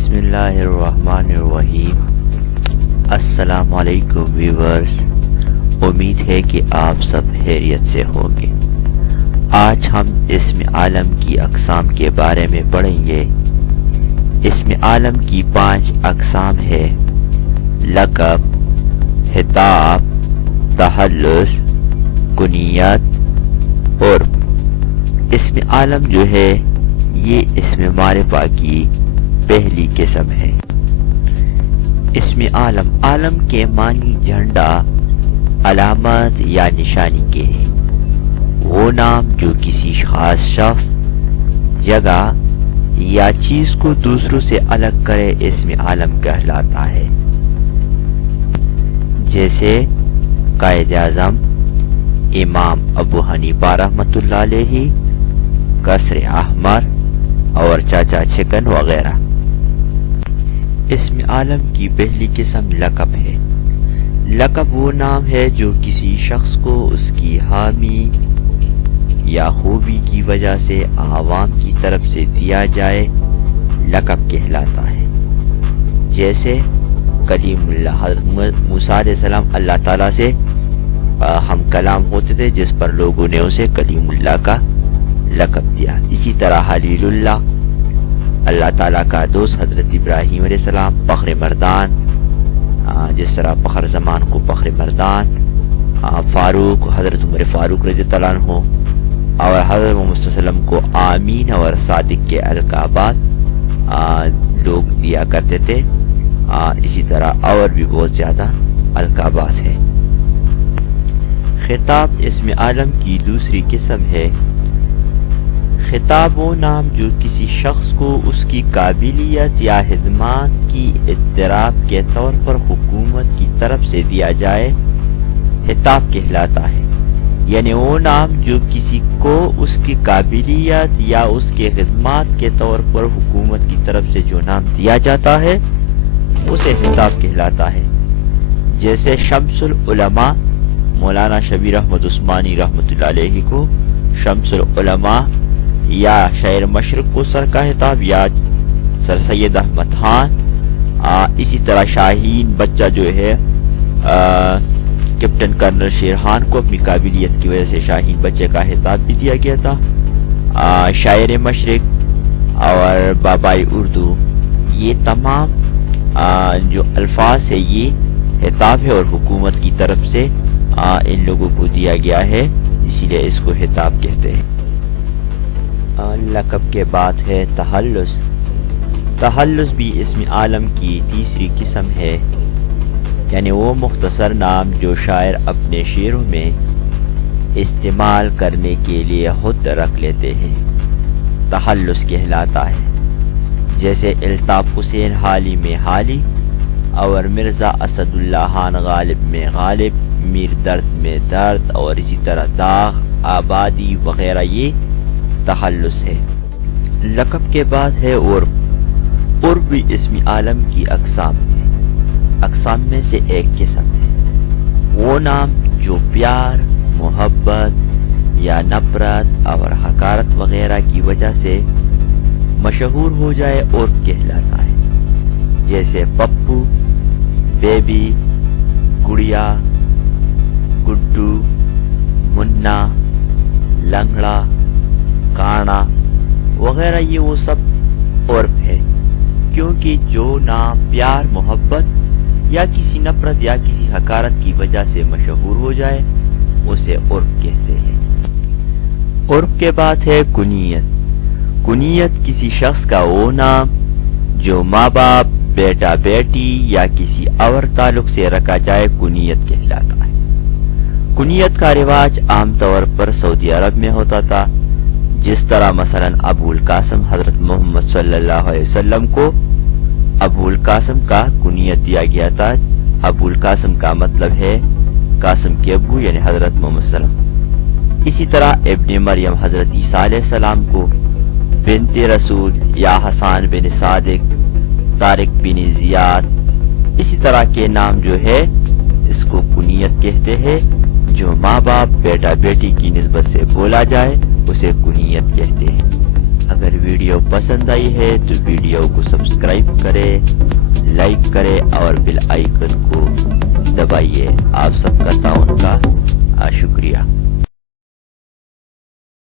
بسم اللہ الرحمن الرحیم۔ السلام علیکم ویورز، امید ہے کہ آپ سب خیریت سے ہوں گے۔ آج ہم اسم عالم کی اقسام کے بارے میں پڑھیں گے۔ اسم عالم کی 5 اقسام ہے: لقب، خطاب، تخلص، کنیت اور اسم عالم جو ہے یہ اسم معرفہ کی پہلی قسم ہے۔ اسم عالم کے معنی جھنڈا، علامت یا نشانی کے ہیں۔ وہ نام جو کسی خاص شخص، جگہ یا چیز کو دوسروں سے الگ کرے اسم عالم کہلاتا ہے، جیسے قائد اعظم، امام ابو حنیفہ رحمۃ اللہ علیہ، قصر احمر اور چاچا چکن وغیرہ۔ اسم عالم کی پہلی قسم لقب ہے۔ لقب وہ نام ہے جو کسی شخص کو اس کی حامی یا خوبی کی وجہ سے عوام کی طرف سے دیا جائے، لقب کہلاتا ہے۔ جیسے کلیم اللہ، حضرت موسیٰ علیہ السلام اللہ تعالیٰ سے ہم کلام ہوتے تھے، جس پر لوگوں نے اسے کلیم اللہ کا لقب دیا۔ اسی طرح خلیل اللہ تعالیٰ کا دوست حضرت ابراہیم علیہ السلام، فخر مردان، جس طرح فخر زمان کو فخر مردان، فاروق حضرت عمر فاروق رضی اللہ عنہ، اور حضرت محمد صلی اللہ علیہ وسلم کو آمین اور صادق کے القابات لوگ دیا کرتے تھے۔ اسی طرح اور بھی بہت زیادہ القابات ہیں۔ خطاب اسم عالم کی دوسری قسم ہے۔ خطاب وہ نام جو کسی شخص کو اس کی قابلیت یا خدمات کی اعتراف کے طور پر حکومت کی طرف سے دیا جائے، خطاب کہلاتا ہے۔ یعنی وہ نام جو کسی کو اس کی قابلیت یا اس کے خدمات کے طور پر حکومت کی طرف سے جو نام دیا جاتا ہے اسے خطاب کہلاتا ہے۔ جیسے شمس العلماء مولانا شبیر احمد عثمانی رحمۃ اللہ علیہ کو شمس العلماء، یا شاعر مشرق کو سر کا خطاب، یا سر سید احمد خان۔ اسی طرح شاہین بچہ جو ہے کیپٹن کرنل شیر خان کو اپنی قابلیت کی وجہ سے شاہین بچے کا خطاب بھی دیا گیا تھا۔ شاعر مشرق اور بابائی اردو، یہ تمام جو الفاظ ہے یہ خطاب ہے اور حکومت کی طرف سے ان لوگوں کو دیا گیا ہے، اسی لیے اس کو خطاب کہتے ہیں۔ لقب کے بعد ہے تخلص۔ تخلص بھی اسم عالم کی تیسری قسم ہے، یعنی وہ مختصر نام جو شاعر اپنے شعروں میں استعمال کرنے کے لیے خود رکھ لیتے ہیں، تخلص کہلاتا ہے۔ جیسے الطاف حسین حالی میں حالی، اور مرزا اسد اللہ خان غالب میں غالب، میر درد میں درد، اور اسی طرح داغ، آبادی وغیرہ، یہ تخلص ہے۔ لقب کے بعد ہے عرب۔ عرب بھی اسم عالم کی اقسام میں سے ایک قسم ہے۔ وہ نام جو پیار، محبت یا نفرت اور حقارت وغیرہ کی وجہ سے مشہور ہو جائے، عرب کہلاتا ہے۔ جیسے پپو، بیبی، گڑیا، گڈو، منا، لنگڑا، کانا وغیرہ، یہ وہ سب عرب ہے، کیونکہ جو نام پیار، محبت یا کسی نفرت یا کسی حقارت کی وجہ سے مشہور ہو جائے اسے عرب کہتے ہیں۔ عرب کے بعد ہے کنیت۔ کنیت کسی شخص کا وہ نام جو ماں باپ، بیٹا بیٹی یا کسی اور تعلق سے رکھا جائے، کنیت کہلاتا ہے۔ کنیت کا رواج عام طور پر سعودی عرب میں ہوتا تھا، جس طرح مثلا ابو القاسم حضرت محمد صلی اللہ علیہ وسلم کو ابو القاسم کا کنیت دیا گیا تھا۔ ابو القاسم کا مطلب ہے قاسم کے ابو، یعنی حضرت محمد صلی اللہ علیہ وسلم۔ اسی طرح ابن مریم حضرت عیسیٰ علیہ السلام کو بنت رسول یا حسان بن صادق، طارق بن زیاد، اسی طرح کے نام جو ہے اس کو کنیت کہتے ہیں۔ جو ماں باپ، بیٹا بیٹی کی نسبت سے بولا جائے اسے کنیت کہتے ہیں۔ اگر ویڈیو ویڈیو پسند آئی ہے تو ویڈیو کو سبسکرائب کریں، لائک کریں اور بیل آئیکن کو دبائیے۔ آپ سب کا تعاون کا شکریہ۔